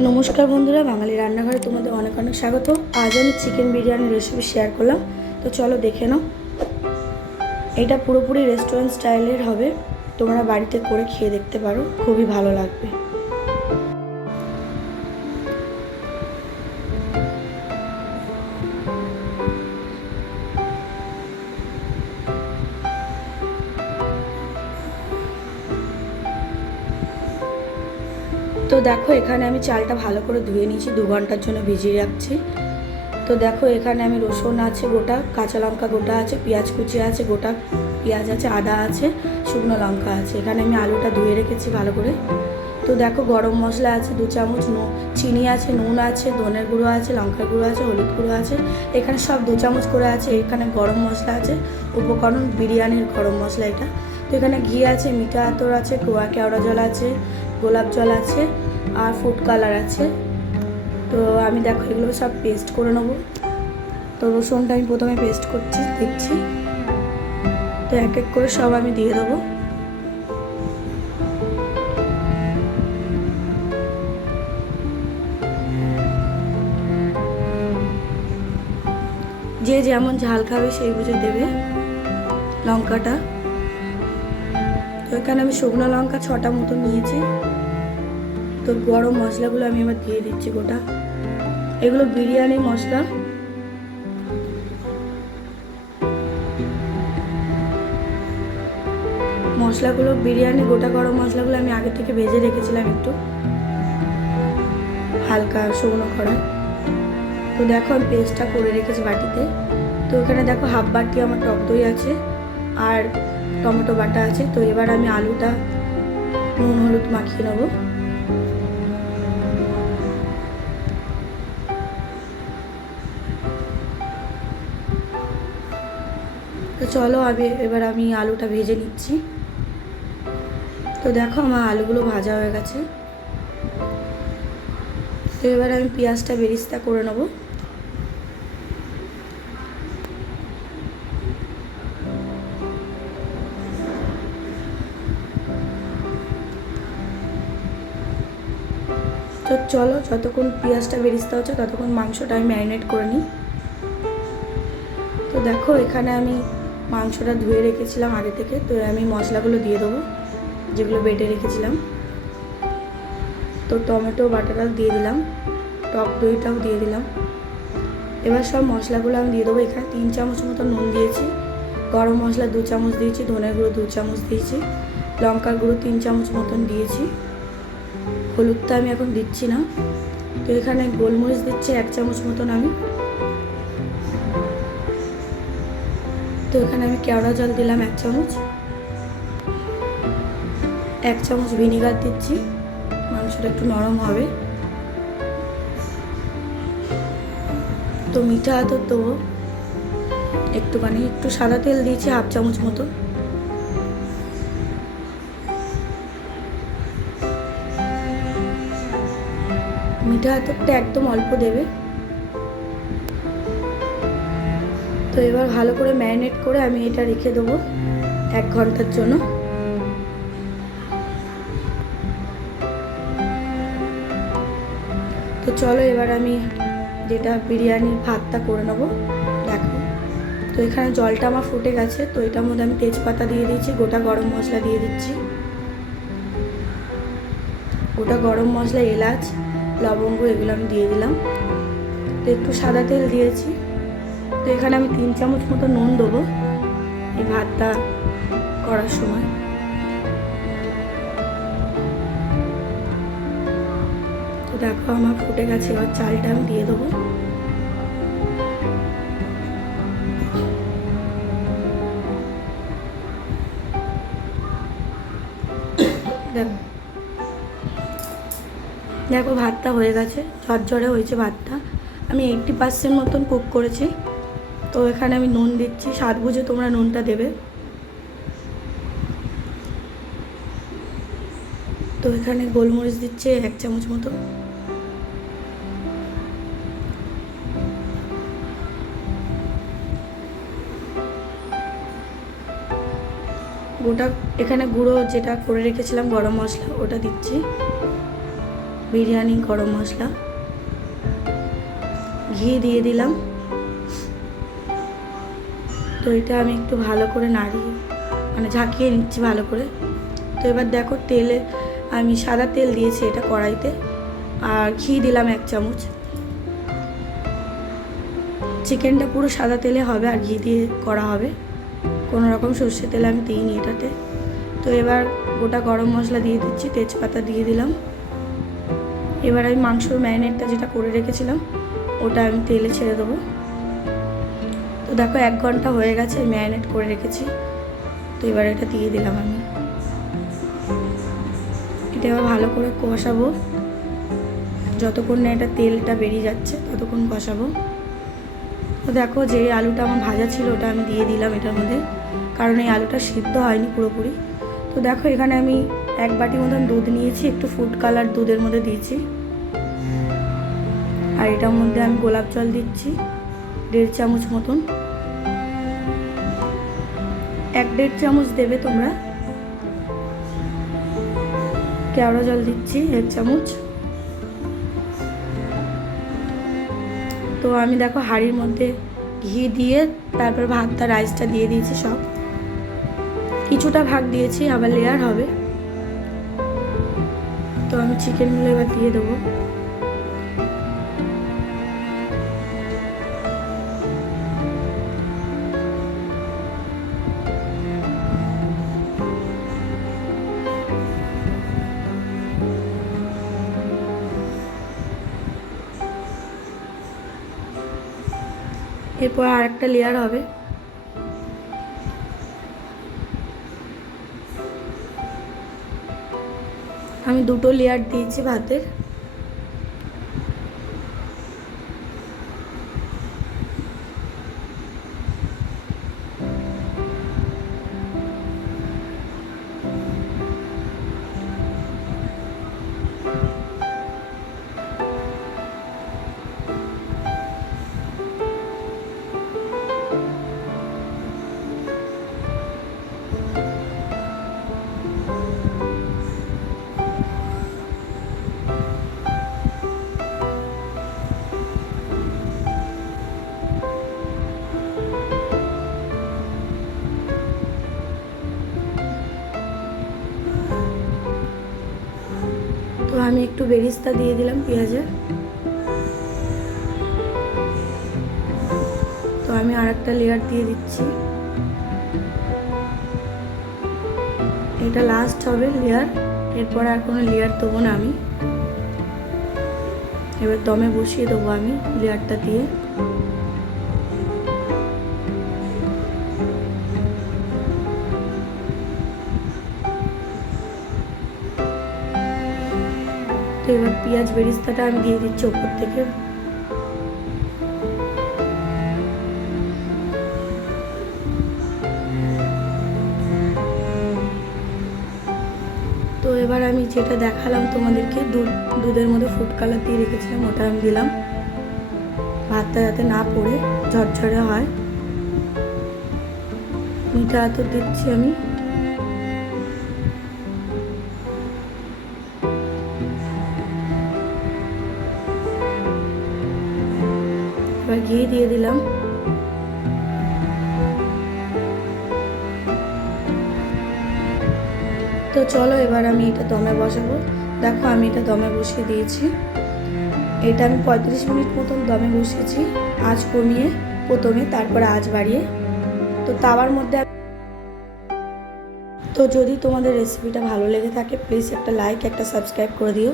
নমস্কার বন্ধুরা, বাঙালি রান্নাঘরে তোমাদের অনেক অনেক স্বাগত। আজ আমি চিকেন বিরিয়ানির রেসিপি শেয়ার করলাম। তো চলো দেখে নাও। এটা পুরোপুরি রেস্টুরেন্ট স্টাইলের হবে। তোমরা বাড়িতে করে খেয়ে দেখতে পারো। খুবই ভালো লাগবে। তো দেখো, এখানে আমি চালটা ভালো করে ধুয়ে নিয়েছি, দু ঘণ্টার জন্য ভিজিয়ে রাখছি। তো দেখো, এখানে আমি রসুন আছে গোটা, কাঁচা লঙ্কা গোটা আছে, পেঁয়াজ কুচি আছে গোটা, পেঁয়াজ আছে, আদা আছে, শুকনো লঙ্কা আছে। এখানে আমি আলুটা ধুয়ে রেখেছি ভালো করে। তো দেখো, গরম মশলা আছে, দু চামচ নুন, চিনি আছে, নুন আছে, ধনের গুঁড়ো আছে, লঙ্কার গুঁড়ো আছে, হলুদ গুঁড়ো আছে। এখানে সব দু চামচ করে আছে, এখানে গরম মশলা আছে, উপকরণ বিরিয়ানির গরম মশলা এটা। তো এখানে ঘি আছে, মিঠা আতর আছে কোয়া কেওড়া জল আছে গোলাপ জল আছে আর ফুড কালার আছে। তো আমি দেখো এগুলো সব পেস্ট করে নেব। তো রসুনটা আমি প্রথমে পেস্ট করছি, দিচ্ছি। তো এক এক করে সব আমি দিয়ে দেবো। যে যেমন ঝাল খাবে সেই বুঝে দেবে লঙ্কাটা। এখানে আমি শুকনো লঙ্কা ছটা মতো নিয়েছি? তো গরম মশলাগুলো আমি এবার দিয়ে দিচ্ছি গোটা। এগুলো বিরিয়ানি মশলা। মশলাগুলো, বিরিয়ানি, গোটা গরম মশলাগুলো আমি আগে থেকে ভেজে রেখেছিলাম একটু। হালকা শুকনো করা তো দেখো আমি পেস্টটা করে রেখেছি বাটিতে। তো এখানে দেখো হাফ বাটি আমার টক দই আছে। আর টমেটো বাটা আছে। তো এবার আমি আলুটা নুন, হলুদ মাখিয়ে নেব। তো চলো আমি এবার আমি আলুটা ভেজে নিচ্ছি। তো দেখো আমার আলুগুলো ভাজা হয়ে গেছে। তো এবার আমি পেঁয়াজটা বেরিস্তা করে নেব। তো চলো, যতক্ষণ পেঁয়াজটা বেরিস্তা হচ্ছে, ততক্ষণ মাংসটা আমি ম্যারিনেট করে নিই। তো দেখো, এখানে আমি মাংসটা ধুয়ে রেখেছিলাম আগে থেকে। তো আমি মশলাগুলো দিয়ে দেবো, যেগুলো বেটে রেখেছিলাম। তো টমেটো বাটাটা দিয়ে দিলাম, টক দইটাও দিয়ে দিলাম। এবার সব মশলাগুলো আমি দিয়ে দেবো। এখানে তিন চামচ মতো নুন দিয়েছি, গরম মশলা দু চামচ দিয়েছি ধনের গুঁড়ো দু চামচ দিয়েছি, লঙ্কার গুঁড়ো তিন চামচ মতন দিয়েছি। হলুদটা আমি এখন দিচ্ছি না। তো এখানে গোলমরিচ দিচ্ছি এক চামচ মতন আমি। তো এখানে আমি কেওড়া জল দিলাম এক চামচ। এক চামচ ভিনিগার দিচ্ছি। মাংসটা একটু নরম হবে। তো মিঠা আতর দেবো। একটুখানি, একটু সাদা তেল দিয়েছি, হাফ চামচ মতো মিঠা আতরটা একদম অল্প দেবে। তো এবার ভালো করে ম্যারিনেট করে আমি এটা রেখে দেবো এক ঘণ্টার জন্য। তো চলো এবার আমি যেটা বিরিয়ানির ভাতটা করে নেব, দেখো। তো এখানে জলটা আমার ফুটে গেছে, তো এটার মধ্যে আমি তেজপাতা দিয়ে দিচ্ছি গোটা গরম মশলা দিয়ে দিচ্ছি। গোটা গরম মশলা এলাচ লবঙ্গ এগুলো আমি দিয়ে দিলাম। তো একটু সাদা তেল দিয়েছি। তো এখানে আমি তিন চামচ মতো নুন দেবো এই ভাতটা করার সময়। তো দেখো আমার ফুটে গেছে, এবার চালটা আমি দিয়ে দেবো। দেখো দেখো, ভাতটা হয়ে গেছে। ঝরঝরে হয়েছে ভাতটা। আমি এইটটি পার্সেন্ট মতন কুক করেছি। তো এখানে আমি নুন দিচ্ছি। স্বাদ বুঝে তোমরা নুনটা দেবে। তো এখানে গোলমরিচ দিচ্ছে এক চামচ মতো। গোটা, এখানে গুঁড়ো যেটা করে রেখেছিলাম, গরম মশলা, ওটা দিচ্ছি। বিরিয়ানি, গরম মশলা। ঘি দিয়ে দিলাম। এটা আমি একটু ভালো করে নাড়িয়ে মানে ঝাঁকিয়ে নিচ্ছি ভালো করে। তো এবার দেখো তেলে, আমি সাদা তেল দিয়েছি এটা কড়াইতে। আর ঘি দিলাম এক চামচ। চিকেনটা পুরো সাদা তেলে হবে আর ঘি দিয়ে করা হবে। কোনো রকম সর্ষে তেল আমি দিইনি এটাতে। তো এবার গোটা গরম মশলা দিয়ে দিচ্ছি, তেজপাতা দিয়ে দিলাম। এবার আমি মাংসর ম্যারিনেটটা যেটা করে রেখেছিলাম, ওটা আমি তেলে ছেড়ে দেবো। তো দেখো এক ঘণ্টা হয়ে গেছে ম্যারিনেট করে রেখেছি। তো এবার এটা দিয়ে দিলাম আমি। এটা এবার ভালো করে কষাবো। যতক্ষণ না এটা তেলটা বেরিয়ে যাচ্ছে, ততক্ষণ কষাবো। তো দেখো যে আলুটা আমার ভাজা ছিল, ওটা আমি দিয়ে দিলাম এটার মধ্যে। কারণ এই আলুটা সিদ্ধ হয়নি পুরোপুরি। তো দেখো এখানে আমি এক বাটি মতন দুধ নিয়েছি, একটু ফুড কালার দুধের মধ্যে দিয়েছি। আর এটার মধ্যে আমি গোলাপ জল দিচ্ছি, দেড় চামচ মতন। এক দেড় চামচ দেবে তোমরা। কেওড়া জল দিচ্ছি, এক চামচ। তো আমি দেখো হাঁড়ির মধ্যে ঘি দিয়ে তারপর ভাতটা রাইসটা দিয়ে দিয়েছি সব। কিছুটা ভাগ দিয়েছি, আবার লেয়ার হবে। তো আমি চিকেনগুলো এবার দিয়ে দেবো। এরপর আর একটা লেয়ার হবে। দুটো লেয়ার দিয়েছি ভাতের। আমি একটু বেরিস্তা দিয়ে দিলাম পেঁয়াজের। তো আমি আর একটা লেয়ার দিয়ে দিচ্ছি। এটা লাস্ট হবে লেয়ার এরপর আর কোনো লেয়ার দেবো না আমি। এবার দমে বসিয়ে দেবো আমি লেয়ারটা দিয়ে। তো এবার পেঁয়াজ বেরিস্তাটা আমি দিয়ে দিচ্ছি ওপর থেকে। তো এবার আমি যেটা দেখালাম তোমাদেরকে, দুধ, দুধের মধ্যে ফুড কালার দিয়ে রেখেছিলাম, ওটা আমি দিলাম। ভাতটা যাতে না পড়ে, ঝরঝরে হয়। মিঠা আতর দিচ্ছি আমি। এবার ঘি দিয়ে দিলাম। তো চলো এবার আমি এটা দমে বসাবো। দেখো আমি এটা দমে বসিয়ে দিয়েছি। এটা আমি পঁয়ত্রিশ মিনিট মতন দমে বসিয়েছি। আঁচ কমিয়ে প্রথমে তারপরে আঁচ বাড়িয়ে। তো তাওয়ার মধ্যে তো যদি তোমাদের রেসিপিটা ভালো লেগে থাকে প্লিজ একটা লাইক একটা সাবস্ক্রাইব করে দিও।